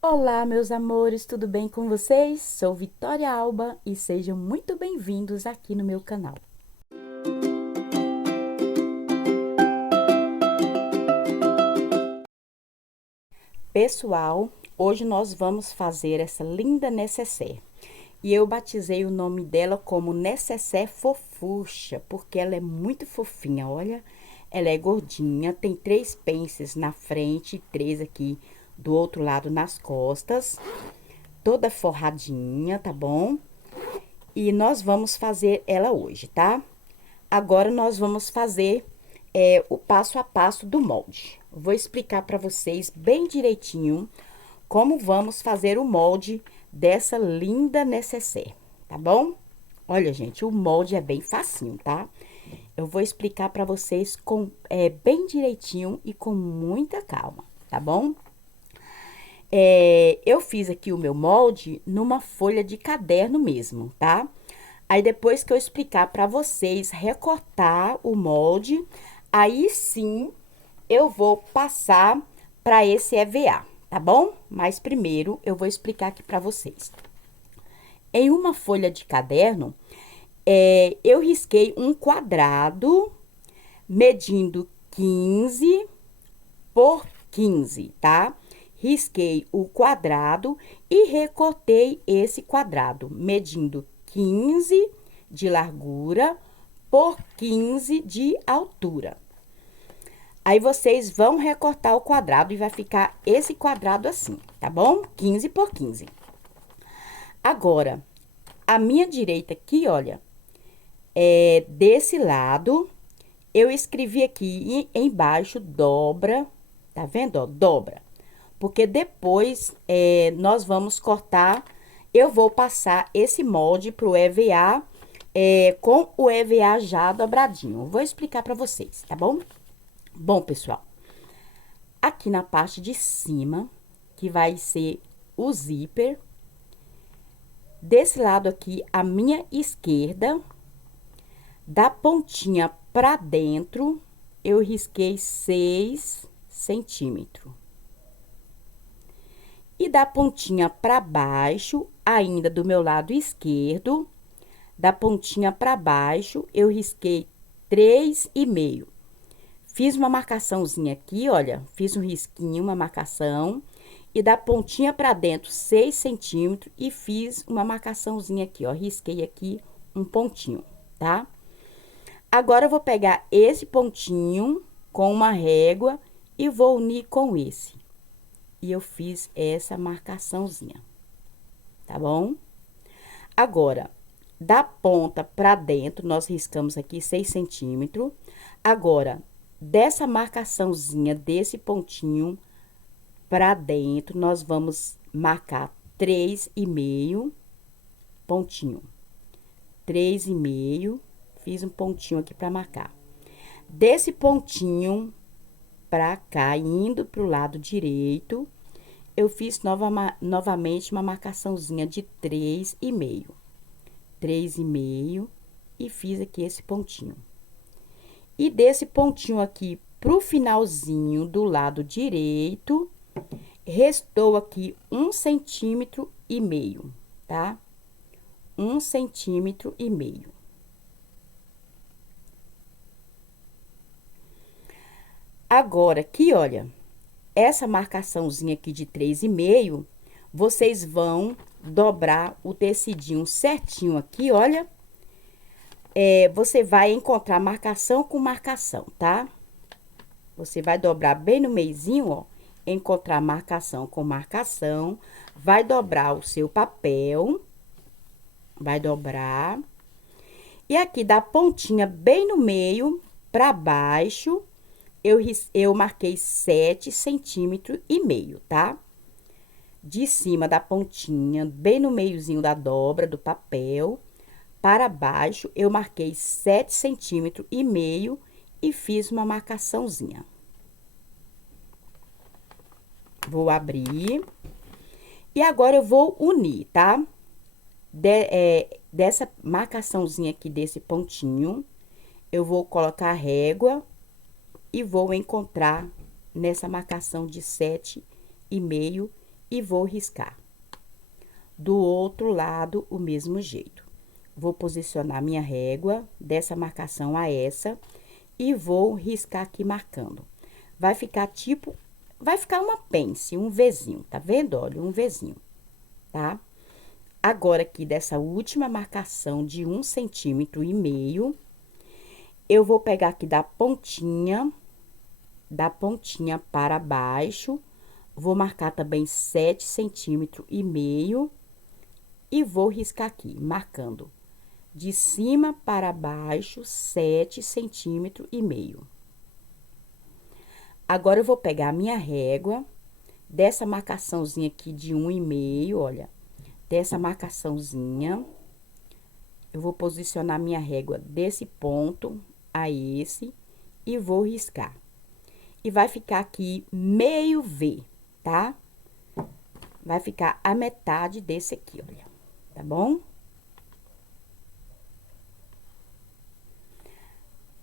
Olá, meus amores, tudo bem com vocês? Sou Vitória Alba e sejam muito bem-vindos aqui no meu canal. Pessoal, hoje nós vamos fazer essa linda necessaire. E eu batizei o nome dela como Necessaire Fofucha, porque ela é muito fofinha, olha. Ela é gordinha, tem 3 pences na frente e 3 aqui do outro lado nas costas. Toda forradinha, tá bom? E nós vamos fazer ela hoje, tá? Agora nós vamos fazer o passo a passo do molde. Vou explicar para vocês bem direitinho como vamos fazer o molde dessa linda necessaire, tá bom? Olha, gente, o molde é bem facinho, tá? Eu vou explicar para vocês bem direitinho e com muita calma, tá bom? Eu fiz aqui o meu molde numa folha de caderno mesmo, tá? Aí depois que eu explicar para vocês recortar o molde, aí sim eu vou passar para esse EVA, tá bom? Mas primeiro eu vou explicar aqui para vocês. Em uma folha de caderno, eu risquei um quadrado medindo 15 por 15, tá? Risquei o quadrado e recortei esse quadrado, medindo 15 de largura por 15 de altura. Aí, vocês vão recortar o quadrado e vai ficar esse quadrado assim, tá bom? 15 por 15. Agora, a minha direita aqui, olha, desse lado, eu escrevi aqui embaixo, dobra, tá vendo, ó, dobra. Porque depois, nós vamos cortar, eu vou passar esse molde pro EVA, com o EVA já dobradinho. Vou explicar pra vocês, tá bom? Bom, pessoal, aqui na parte de cima, que vai ser o zíper, desse lado aqui, a minha esquerda, da pontinha pra dentro, eu risquei 6 centímetros. E da pontinha pra baixo, ainda do meu lado esquerdo, da pontinha pra baixo, eu risquei 3,5. Fiz uma marcaçãozinha aqui, olha, fiz um risquinho, uma marcação, e da pontinha pra dentro 6 centímetros e fiz uma marcaçãozinha aqui, ó, risquei aqui um pontinho, tá? Agora, eu vou pegar esse pontinho com uma régua e vou unir com esse. E eu fiz essa marcaçãozinha, tá bom? Agora, da ponta pra dentro, nós riscamos aqui 6 centímetros. Agora, dessa marcaçãozinha, desse pontinho pra dentro, nós vamos marcar 3,5 pontinho. 3,5, fiz um pontinho aqui pra marcar. Desse pontinho pra cá, indo pro lado direito, eu fiz novamente uma marcaçãozinha de 3,5. 3,5 e fiz aqui esse pontinho. E desse pontinho aqui pro finalzinho do lado direito, restou aqui 1,5 centímetro, tá? 1,5 centímetro. Agora, aqui, olha, essa marcaçãozinha aqui de 3,5, vocês vão dobrar o tecidinho certinho aqui, olha. Você vai encontrar marcação com marcação, tá? Você vai dobrar bem no meizinho, ó, encontrar marcação com marcação, vai dobrar o seu papel, vai dobrar. E aqui da pontinha bem no meio, pra baixo, eu marquei 7,5 centímetros, tá? De cima da pontinha, bem no meiozinho da dobra do papel, para baixo, eu marquei 7,5 centímetros e fiz uma marcaçãozinha. Vou abrir. E agora, eu vou unir, tá? Dessa marcaçãozinha aqui, desse pontinho, eu vou colocar a régua e vou encontrar nessa marcação de 7,5 e vou riscar. Do outro lado, o mesmo jeito. Vou posicionar minha régua dessa marcação a essa e vou riscar aqui marcando. Vai ficar tipo, vai ficar uma pence, um Vzinho, tá vendo? Olha, um Vzinho, tá? Agora, aqui dessa última marcação de 1,5 centímetro, eu vou pegar aqui da pontinha para baixo, vou marcar também 7,5 centímetros e vou riscar aqui, marcando de cima para baixo 7,5 centímetros. Agora, eu vou pegar a minha régua, dessa marcaçãozinha aqui de 1,5, olha, dessa marcaçãozinha, eu vou posicionar minha régua desse ponto a esse e vou riscar. E vai ficar aqui meio V, tá? Vai ficar a metade desse aqui, olha, tá bom?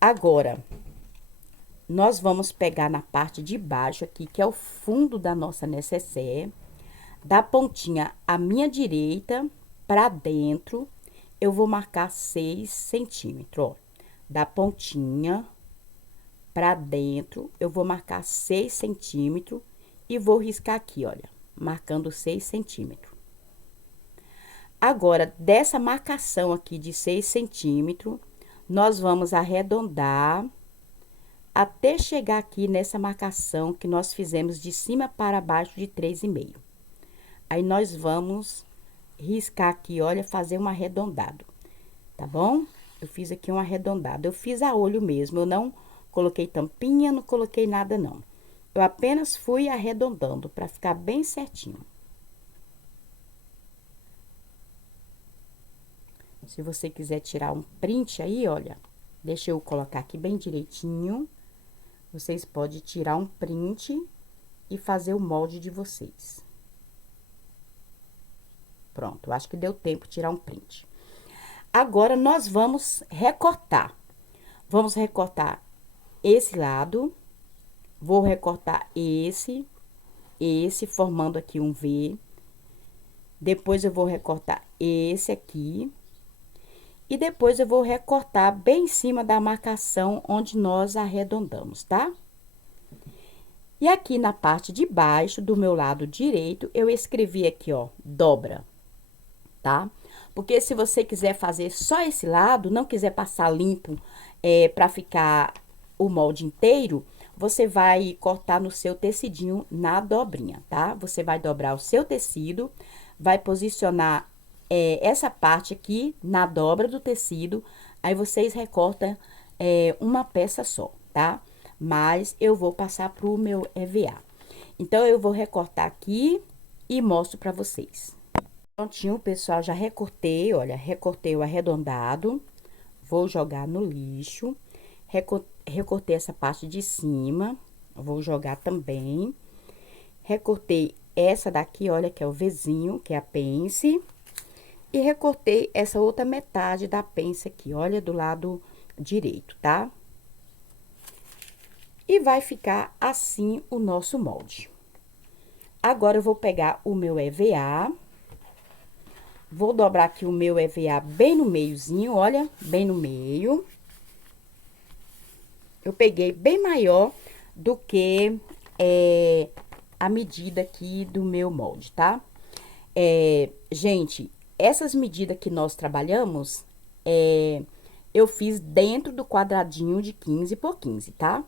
Agora, nós vamos pegar na parte de baixo aqui, que é o fundo da nossa necessaire, da pontinha à minha direita para dentro, eu vou marcar 6 centímetros, ó. Da pontinha para dentro, eu vou marcar 6 centímetros e vou riscar aqui, olha, marcando 6 centímetros. Agora, dessa marcação aqui de 6 centímetros, nós vamos arredondar até chegar aqui nessa marcação que nós fizemos de cima para baixo de 3,5. Aí, nós vamos riscar aqui, olha, fazer um arredondado, tá bom? Eu fiz aqui um arredondado. Eu fiz a olho mesmo, eu não coloquei tampinha, não coloquei nada, não. Eu apenas fui arredondando para ficar bem certinho. Se você quiser tirar um print aí, olha, deixa eu colocar aqui bem direitinho. Vocês podem tirar um print e fazer o molde de vocês. Pronto, eu acho que deu tempo de tirar um print. Agora, nós vamos recortar. Vamos recortar esse lado. Vou recortar esse, formando aqui um V. Depois, eu vou recortar esse aqui. E depois, eu vou recortar bem em cima da marcação onde nós arredondamos, tá? E aqui na parte de baixo, do meu lado direito, eu escrevi aqui, ó, dobra, tá? Porque se você quiser fazer só esse lado, não quiser passar limpo pra ficar o molde inteiro, você vai cortar no seu tecidinho na dobrinha, tá? Você vai dobrar o seu tecido, vai posicionar essa parte aqui na dobra do tecido, aí vocês recortam uma peça só, tá? Mas eu vou passar pro meu EVA. Então, eu vou recortar aqui e mostro pra vocês. Prontinho, pessoal, já recortei, olha, recortei o arredondado, vou jogar no lixo. Recortei essa parte de cima, vou jogar também. Recortei essa daqui, olha, que é o Vzinho, que é a pence. E recortei essa outra metade da pence aqui, olha, do lado direito, tá? E vai ficar assim o nosso molde. Agora, eu vou pegar o meu EVA. Vou dobrar aqui o meu EVA bem no meiozinho, olha, bem no meio. Eu peguei bem maior do que a medida aqui do meu molde, tá? Gente, essas medidas que nós trabalhamos, eu fiz dentro do quadradinho de 15 por 15, tá?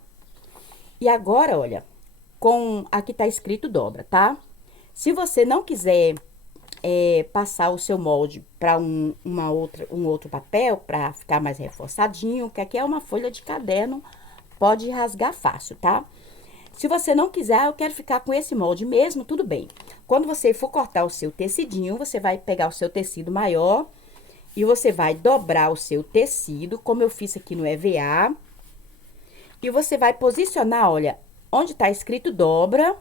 E agora, olha, aqui tá escrito dobra, tá? Se você não quiser passar o seu molde para um outro papel, para ficar mais reforçadinho, que aqui é uma folha de caderno, pode rasgar fácil, tá? Se você não quiser, eu quero ficar com esse molde mesmo, tudo bem. Quando você for cortar o seu tecidinho, você vai pegar o seu tecido maior e você vai dobrar o seu tecido, como eu fiz aqui no EVA. E você vai posicionar, olha, onde tá escrito dobra,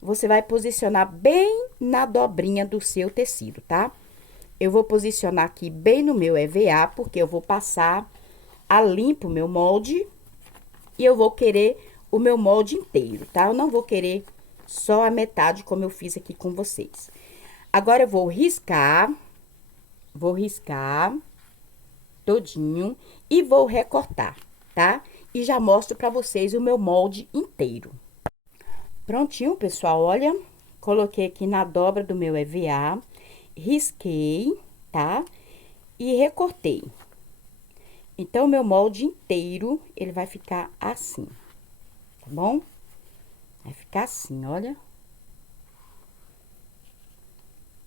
você vai posicionar bem na dobrinha do seu tecido, tá? Eu vou posicionar aqui bem no meu EVA, porque eu vou passar a limpo o meu molde e eu vou querer o meu molde inteiro, tá? Eu não vou querer Só a metade, como eu fiz aqui com vocês. Agora, eu vou riscar todinho e vou recortar, tá? E já mostro pra vocês o meu molde inteiro. Prontinho, pessoal, olha, coloquei aqui na dobra do meu EVA, risquei, tá? E recortei. Então, o meu molde inteiro, ele vai ficar assim, tá bom? Vai ficar assim, olha.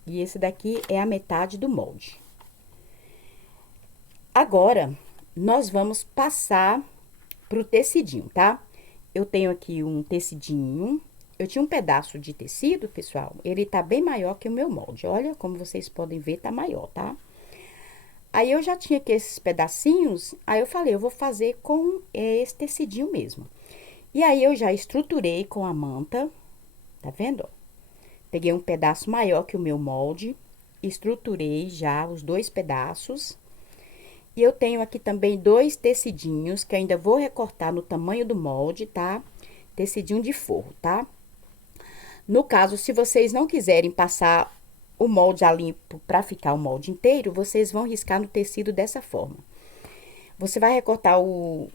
E esse daqui é a metade do molde. Agora, nós vamos passar pro tecidinho, tá? Eu tenho aqui um tecidinho. Eu tinha um pedaço de tecido, pessoal. Ele tá bem maior que o meu molde. Olha, como vocês podem ver, tá maior, tá? Aí, eu já tinha aqui esses pedacinhos. Aí, eu falei, eu vou fazer com esse tecidinho mesmo. E aí, eu já estruturei com a manta. Tá vendo, ó? Peguei um pedaço maior que o meu molde. Estruturei já os dois pedaços. E eu tenho aqui também dois tecidinhos que ainda vou recortar no tamanho do molde, tá? Tecidinho de forro, tá? No caso, se vocês não quiserem passar o molde a limpo pra ficar o molde inteiro, vocês vão riscar no tecido dessa forma. Você vai recortar o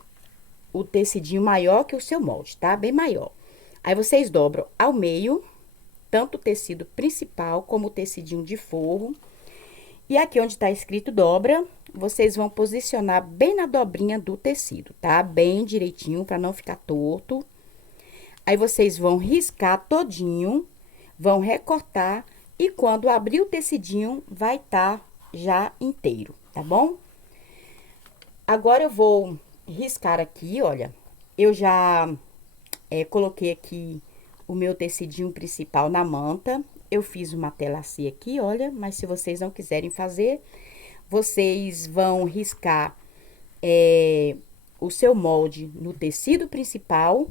tecidinho maior que o seu molde, tá? Bem maior. Aí, vocês dobram ao meio, tanto o tecido principal como o tecidinho de forro. E aqui onde tá escrito dobra, vocês vão posicionar bem na dobrinha do tecido, tá? Bem direitinho, pra não ficar torto. Aí, vocês vão riscar todinho, vão recortar, e quando abrir o tecidinho, vai tá já inteiro, tá bom? Agora, eu vou riscar aqui, olha, eu já coloquei aqui o meu tecidinho principal na manta. Eu fiz uma telacê aqui, olha, mas se vocês não quiserem fazer, vocês vão riscar o seu molde no tecido principal,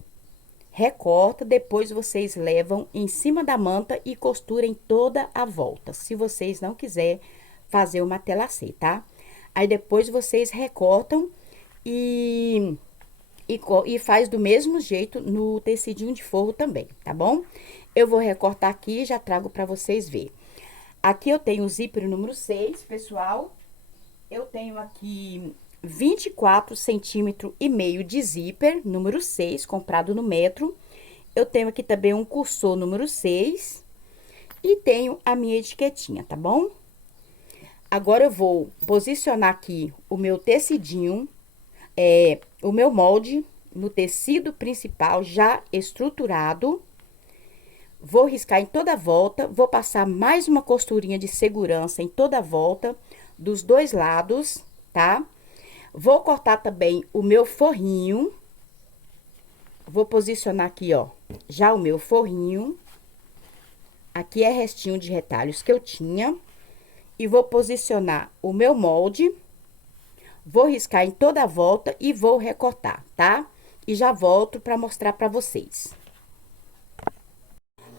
recorta, depois vocês levam em cima da manta e costurem toda a volta, se vocês não quiserem fazer uma telacê, tá? Aí, depois vocês recortam e faz do mesmo jeito no tecidinho de forro também, tá bom? Eu vou recortar aqui e já trago pra vocês verem. Aqui eu tenho o zíper número 6, pessoal. Eu tenho aqui 24 centímetros e meio de zíper número 6, comprado no Metro. Eu tenho aqui também um cursor número 6 e tenho a minha etiquetinha, tá bom? Agora, eu vou posicionar aqui o meu tecidinho, o meu molde no tecido principal já estruturado. Vou riscar em toda a volta, vou passar mais uma costurinha de segurança em toda a volta dos dois lados, tá? Vou cortar também o meu forrinho. Vou posicionar aqui, ó, já o meu forrinho. Aqui é restinho de retalhos que eu tinha. E vou posicionar o meu molde. Vou riscar em toda a volta e vou recortar, tá? E já volto pra mostrar pra vocês.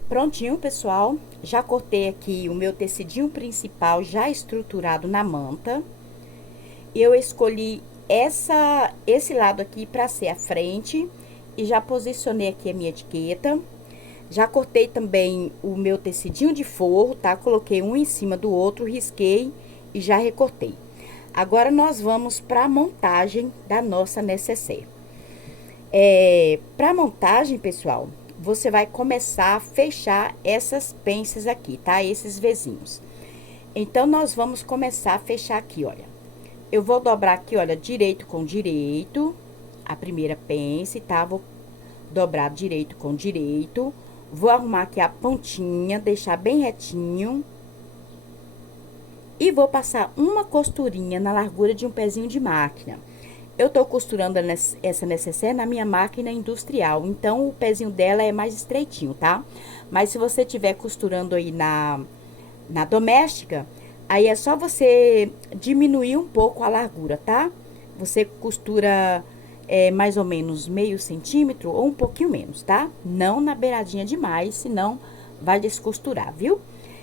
Prontinho, pessoal. Já cortei aqui o meu tecidinho principal já estruturado na manta. Eu escolhi esse lado aqui pra ser a frente e já posicionei aqui a minha etiqueta. Já cortei também o meu tecidinho de forro, tá? Coloquei um em cima do outro, risquei e já recortei. Agora, nós vamos pra montagem da nossa necessaire. Pra montagem, pessoal, você vai começar a fechar essas pences aqui, tá? Esses vezinhos. Então, nós vamos começar a fechar aqui, olha. Eu vou dobrar aqui, olha, direito com direito, a primeira pence, tá? Vou dobrar direito com direito. Vou arrumar aqui a pontinha, deixar bem retinho. E vou passar uma costurinha na largura de um pezinho de máquina. Eu tô costurando essa necessaire na minha máquina industrial, então o pezinho dela é mais estreitinho, tá? Mas se você tiver costurando aí na doméstica, aí é só você diminuir um pouco a largura, tá? Você costura mais ou menos meio centímetro ou um pouquinho menos, tá? Não na beiradinha demais, senão vai descosturar, viu?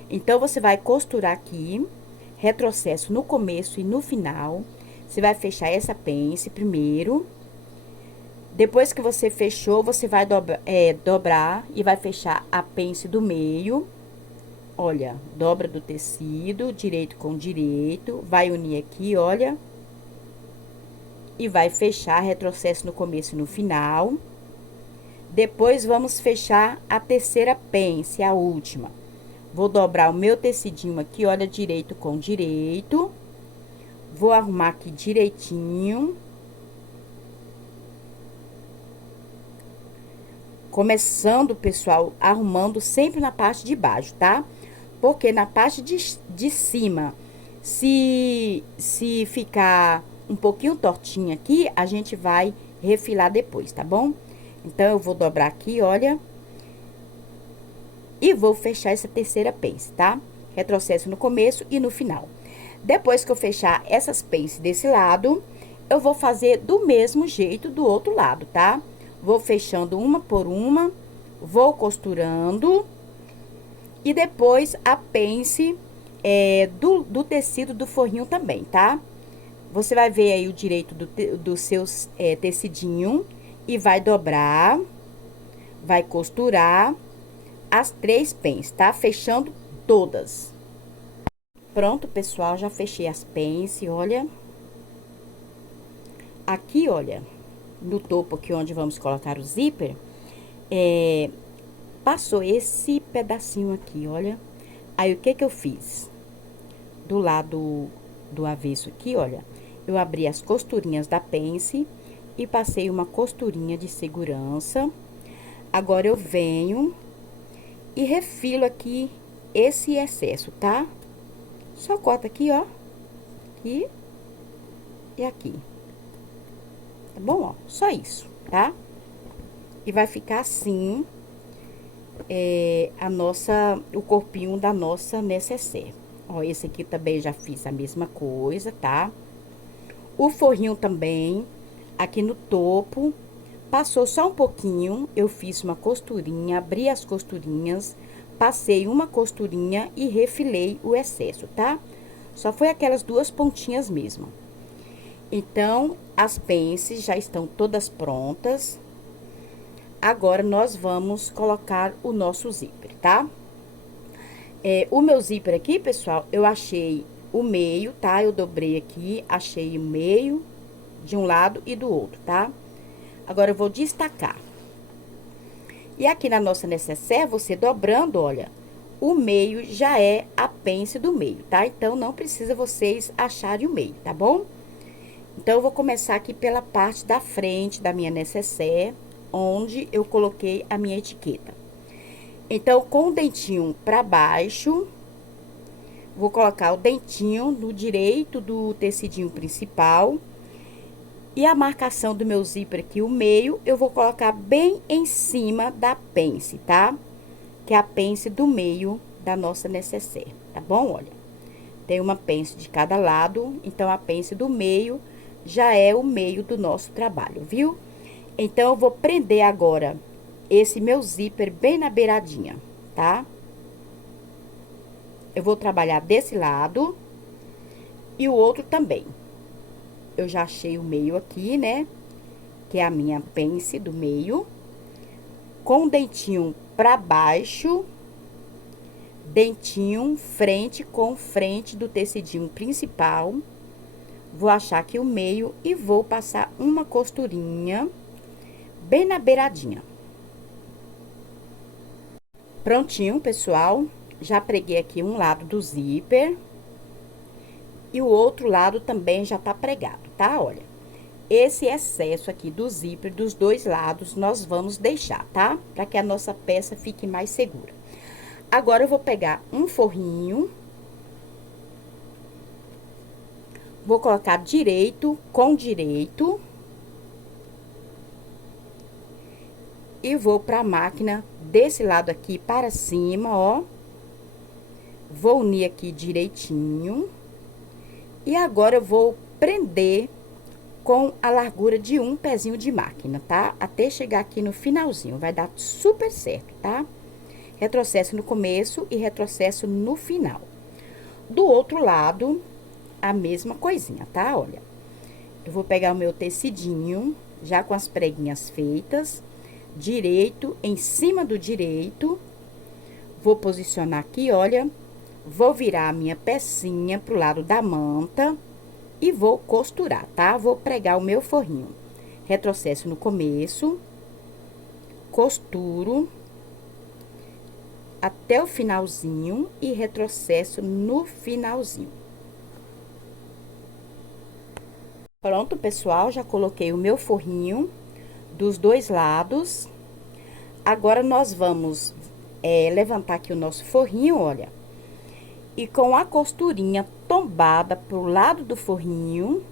Então, você vai costurar aqui, retrocesso no começo e no final. Você vai fechar essa pence primeiro. Depois que você fechou, você vai dobrar e vai fechar a pence do meio. Olha, dobra do tecido, direito com direito, vai unir aqui, olha. E vai fechar, retrocesso no começo e no final. Depois, vamos fechar a terceira pence, a última. Vou dobrar o meu tecidinho aqui, olha, direito com direito. Vou arrumar aqui direitinho. Começando, pessoal, arrumando sempre na parte de baixo, tá? Porque na parte de cima, se ficar um pouquinho tortinho aqui, a gente vai refilar depois, tá bom? Então, eu vou dobrar aqui, olha. E vou fechar essa terceira pence, tá? Retrocesso no começo e no final. Depois que eu fechar essas pences desse lado, eu vou fazer do mesmo jeito do outro lado, tá? Vou fechando uma por uma, vou costurando. E depois a pence do tecido do forrinho também, tá? Você vai ver aí o direito do seu tecidinho e vai dobrar, vai costurar as 3 pences, tá? Fechando todas. Pronto, pessoal, já fechei as pences, olha. Aqui, olha, no topo aqui onde vamos colocar o zíper, passou esse pedacinho aqui, olha. Aí, o que que eu fiz? Do lado do avesso aqui, olha, eu abri as costurinhas da pence e passei uma costurinha de segurança. Agora, eu venho e refilo aqui esse excesso, tá? Só corta aqui, ó, aqui e aqui. Tá bom, ó? Só isso, tá? E vai ficar assim, o corpinho da nossa necessaire. Ó, esse aqui também já fiz a mesma coisa, tá? O forrinho também, aqui no topo, passou só um pouquinho, eu fiz uma costurinha, abri as costurinhas, passei uma costurinha e refilei o excesso, tá? Só foi aquelas 2 pontinhas mesmo. Então, as pences já estão todas prontas. Agora, nós vamos colocar o nosso zíper, tá? O meu zíper aqui, pessoal, eu achei o meio, tá? Eu dobrei aqui, achei o meio de um lado e do outro, tá? Agora, eu vou destacar. E aqui na nossa necessaire, você dobrando, olha, o meio já é a pence do meio, tá? Então, não precisa vocês acharem o meio, tá bom? Então, eu vou começar aqui pela parte da frente da minha necessaire, onde eu coloquei a minha etiqueta. Então, com o dentinho pra baixo, vou colocar o dentinho no direito do tecidinho principal. E a marcação do meu zíper aqui, o meio, eu vou colocar bem em cima da pence, tá? Que é a pence do meio da nossa necessaire, tá bom? Olha, tem uma pence de cada lado, então a pence do meio já é o meio do nosso trabalho, viu? Então, eu vou prender agora esse meu zíper bem na beiradinha, tá? Eu vou trabalhar desse lado e o outro também. Eu já achei o meio aqui, né? Que é a minha pence do meio. Com o dentinho pra baixo, dentinho frente com frente do tecidinho principal. Vou achar aqui o meio e vou passar uma costurinha bem na beiradinha. Prontinho, pessoal. Já preguei aqui um lado do zíper. E o outro lado também já tá pregado, tá? Olha, esse excesso aqui do zíper dos 2 lados, nós vamos deixar, tá? Pra que a nossa peça fique mais segura. Agora, eu vou pegar um forrinho. Vou colocar direito com direito. E vou pra máquina desse lado aqui para cima, ó. Vou unir aqui direitinho. E agora, eu vou prender com a largura de um pezinho de máquina, tá? Até chegar aqui no finalzinho, vai dar super certo, tá? Retrocesso no começo e retrocesso no final. Do outro lado, a mesma coisinha, tá? Olha, eu vou pegar o meu tecidinho, já com as preguinhas feitas, direito em cima do direito. Vou posicionar aqui, olha, vou virar a minha pecinha pro lado da manta e vou costurar, tá? Vou pregar o meu forrinho. Retrocesso no começo, costuro até o finalzinho e retrocesso no finalzinho. Pronto, pessoal, já coloquei o meu forrinho dos dois lados. Agora, nós vamos levantar aqui o nosso forrinho, olha. E com a costurinha tombada pro lado do forrinho,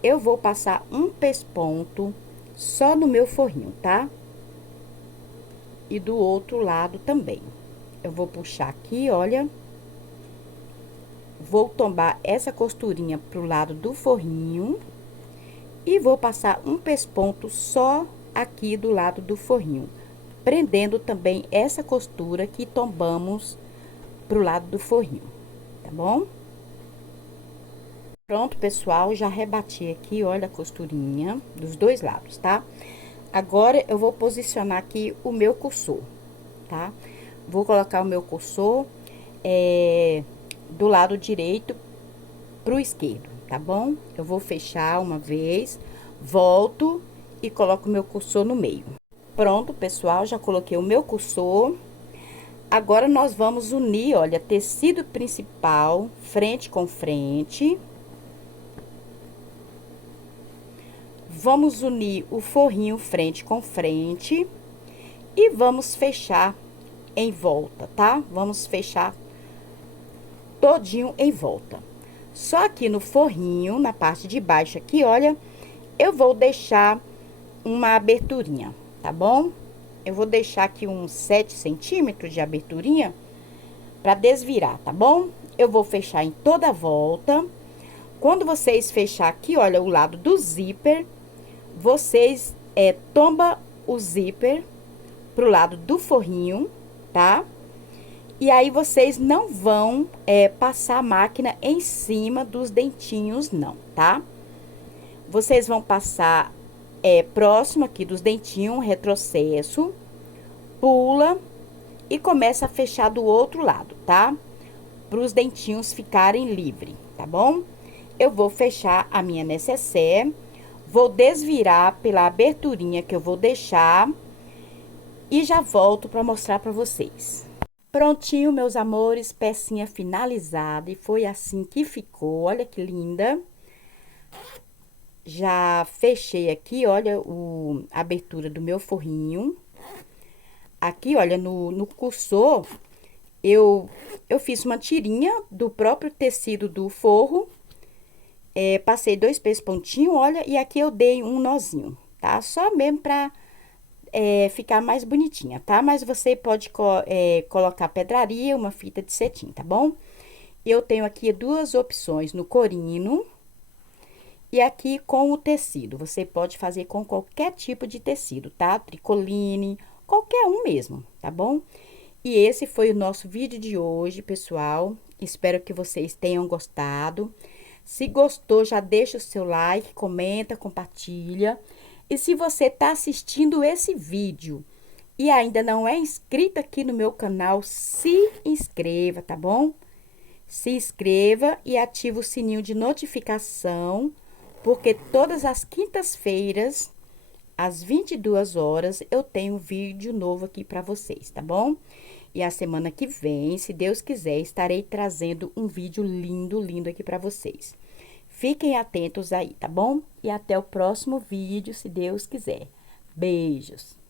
eu vou passar um pesponto só no meu forrinho, tá? E do outro lado também. Eu vou puxar aqui, olha. Vou tombar essa costurinha pro lado do forrinho. E vou passar um pesponto só aqui do lado do forrinho. Prendendo também essa costura que tombamos pro lado do forrinho, tá bom? Pronto, pessoal, já rebati aqui, olha a costurinha dos dois lados, tá? Agora, eu vou posicionar aqui o meu cursor, tá? Vou colocar o meu cursor do lado direito pro esquerdo, tá bom? Eu vou fechar uma vez, volto e coloco o meu cursor no meio. Pronto, pessoal, já coloquei o meu cursor. Agora, nós vamos unir, olha, tecido principal, frente com frente. Vamos unir o forrinho frente com frente. E vamos fechar em volta, tá? Vamos fechar todinho em volta. Só aqui no forrinho, na parte de baixo aqui, olha, eu vou deixar uma aberturinha, tá bom? Eu vou deixar aqui uns 7 centímetros de aberturinha para desvirar, tá bom? Eu vou fechar em toda a volta. Quando vocês fechar aqui, olha, o lado do zíper, vocês tomba o zíper pro lado do forrinho, tá? E aí, vocês não vão passar a máquina em cima dos dentinhos, não, tá? Vocês vão passar próximo aqui dos dentinhos, retrocesso, pula e começa a fechar do outro lado, tá? Para os dentinhos ficarem livres, tá bom? Eu vou fechar a minha necessaire, vou desvirar pela aberturinha que eu vou deixar e já volto para mostrar para vocês. Prontinho, meus amores, pecinha finalizada e foi assim que ficou, olha que linda. Já fechei aqui, olha, a abertura do meu forrinho. Aqui, olha, no cursor, eu fiz uma tirinha do próprio tecido do forro. Passei 2 pespontinhos, olha, e aqui eu dei um nozinho, tá? Só mesmo pra ficar mais bonitinha, tá? Mas você pode colocar pedraria, uma fita de cetim, tá bom? Eu tenho aqui 2 opções, no corino e aqui com o tecido. Você pode fazer com qualquer tipo de tecido, tá? Tricoline, qualquer um mesmo, tá bom? E esse foi o nosso vídeo de hoje, pessoal. Espero que vocês tenham gostado. Se gostou, já deixa o seu like, comenta, compartilha. E se você tá assistindo esse vídeo e ainda não é inscrito aqui no meu canal, se inscreva, tá bom? Se inscreva e ative o sininho de notificação, porque todas as quintas-feiras, às 22 horas, eu tenho um vídeo novo aqui para vocês, tá bom? E a semana que vem, se Deus quiser, estarei trazendo um vídeo lindo, lindo aqui para vocês. Fiquem atentos aí, tá bom? E até o próximo vídeo, se Deus quiser. Beijos!